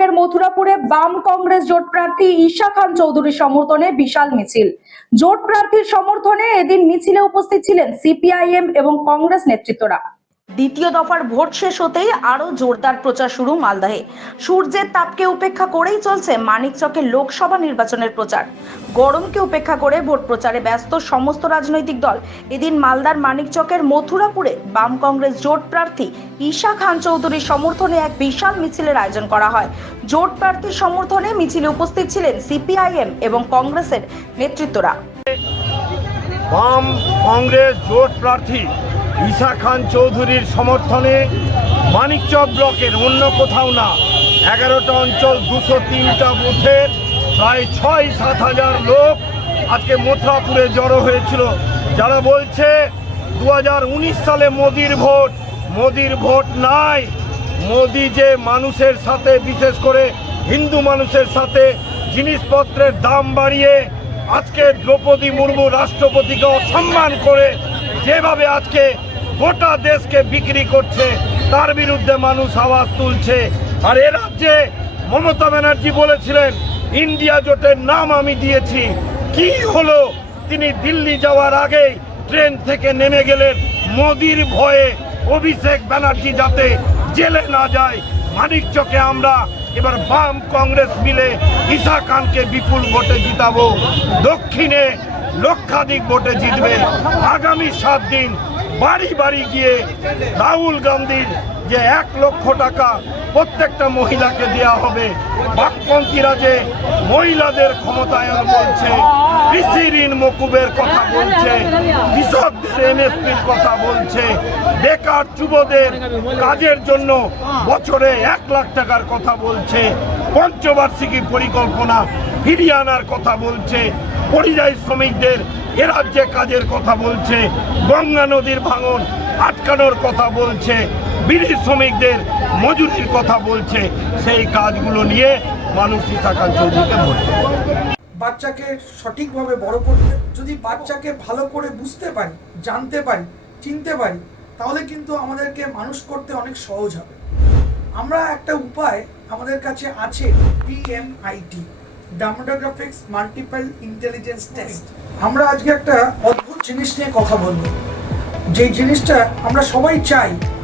চকের মথুরাপুরে বাম কংগ্রেস জোট প্রার্থী ঈশা খান চৌধুরীর সমর্থনে বিশাল মিছিল। জোট প্রার্থীর সমর্থনে এদিন মিছিলে উপস্থিত ছিলেন সিপিআইএম এবং কংগ্রেস নেতৃত্বরা। দ্বিতীয় দফার ভোট শেষ হতেই আরও জোরদার প্রচার শুরু মালদাহে সূর্যের তাপকে উপেক্ষা করেই চলছে মানিকচকের লোকসভা নির্বাচনের প্রচার। গরমকে উপেক্ষা করে ভোট প্রচারে ব্যস্ত সমস্ত রাজনৈতিক দল। এদিন মালদার মানিকচকের মথুরাপুরে বাম কংগ্রেস জোট প্রার্থী ঈশা খান চৌধুরীর সমর্থনে এক বিশাল মিছিলের আয়োজন করা হয়। জোট প্রার্থীর সমর্থনে মিছিলে উপস্থিত ছিলেন সিপিআইএম এবং কংগ্রেসের নেতৃত্বরা। বাম কংগ্রেস জোট প্রার্থী ঈশা খান চৌধুরীর সমর্থনে মানিকচক ব্লকের অন্য কোথাও না, এগারোটা অঞ্চল, দুশো তিনটা বুথের প্রায় ছয়, সাত হাজার লোক আজকে মথুরাপুরে জড়ো হয়েছিল। যারা বলছে দু হাজার উনিশ সালে মোদির ভোট মোদির ভোট নাই। মোদি যে মানুষের সাথে, বিশেষ করে হিন্দু মানুষের সাথে জিনিসপত্রের দাম বাড়িয়ে আজকে দ্রৌপদী মুর্মু রাষ্ট্রপতিকে অসম্মান করে যেভাবে আজকে গোটা দেশকে বিক্রি করছে, তার বিরুদ্ধে মানুষ আওয়াজ তুলছে। আর এ রাজ্যে মমতা ব্যানার্জি বলেছিলেন, ইন্ডিয়া জোটের নাম আমি দিয়েছি। কি হলো? তিনি দিল্লি যাওয়ার আগেই ট্রেন থেকে নেমে গেলেন মোদির ভয়ে। অভিষেক ব্যানার্জি যাতে জেলে না যায় মানিকচকে আমরা এবার বাম কংগ্রেস মিলে ঈশা খানকে বিপুল ভোটে জিতাবো। দক্ষিণে লক্ষাধিক ভোটে জিতবে। আগামী সাত দিন বাড়ি বাড়ি গিয়ে রাহুল গান্ধীর যে এক লক্ষ টাকা প্রত্যেকটা মহিলাকে দেওয়া হবে। বাকপন্থীরা যে মহিলাদের ক্ষমতায়ন বলছে কৃষি ঋণ মকুবের কথা বলছে, কৃষকদের এমএসপির কথা বলছে, বেকার যুবদের কাজের জন্য বছরে এক লাখ টাকার কথা বলছে, পঞ্চবার্ষিকী পরিকল্পনা ফিরিয়ে আনার কথা বলছে, পরিযায়ী শ্রমিকদের এ রাজ্যে কাজের কথা বলছে, গঙ্গা নদীর ভাঙন আটকানোর কথা বলছে বিড়ি শ্রমিকদের মজুরির কথা বলছে, সেই কাজগুলো নিয়ে মানুষ ইসাকান চৌধুরীকে ভোট বাচ্চাকে সঠিকভাবে বড় করতে, যদি বাচ্চাকে ভালো করে বুঝতে পারি, জানতে পারি, চিনতে পারি, তাহলে কিন্তু আমাদেরকে মানুষ করতে অনেক সহজ হবে। আমরা একটা উপায় আমাদের কাছে আছে PMIT dermatoglyphics multiple intelligence test আমরা আজকে একটা অদ্ভুত জিনিস নিয়ে কথা বলব। যে জিনিসটা আমরা সবাই চাই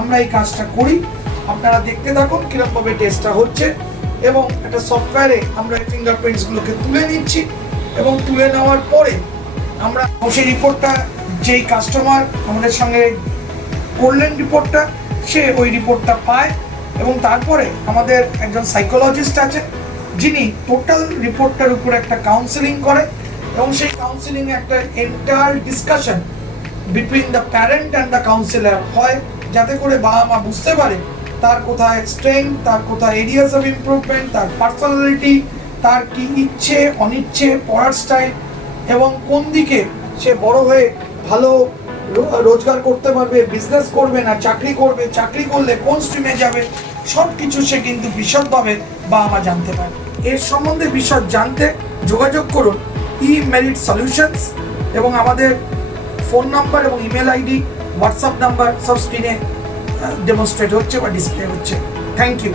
আমরা এই কাজটা করি। আপনারা দেখতে থাকুন কিরকমভাবে টেস্টটা হচ্ছে এবং একটা সফটওয়্যারে আমরা এই ফিঙ্গারপ্রিন্টসগুলোকে তুলে নিচ্ছি এবং তুলে নেওয়ার পরে আমরা সেই রিপোর্টটা যেই কাস্টমার আমাদের সঙ্গে করলেন রিপোর্টটা সে ওই রিপোর্টটা পায় এবং তারপরে আমাদের একজন সাইকোলজিস্ট আছে, যিনি টোটাল রিপোর্টটার উপর একটা কাউন্সেলিং করে এবং সেই কাউন্সেলিং একটা enter discussion between the parent and the counsellor হয়। যাতে করে বাবা মা বুঝতে পারে তার কোথায় স্ট্রেংথ তার কোথায় এরিয়াস অফ ইমপ্রুভমেন্ট তার পার্সোনালিটি তার কি ইচ্ছে, অনিচ্ছে, পড়ার স্টাইল এবং কোন দিকে সে বড় হয়ে ভালো রোজগার করতে পারবে বিজনেস করবে না, চাকরি করবে, চাকরি করলে কোন স্ট্রিমে যাবে সব কিছু সে কিন্তু বিশদভাবে বাবা মা জানতে পারে। এর সম্বন্ধে বিশদ জানতে যোগাযোগ করুন ই মেরিট সলিউশনস এবং আমাদের ফোন নাম্বার এবং ইমেল আইডি হোয়াটসঅ্যাপ নাম্বার সব স্ক্রিনে ডেমনস্ট্রেট হচ্ছে বা ডিসপ্লে হচ্ছে। Thank you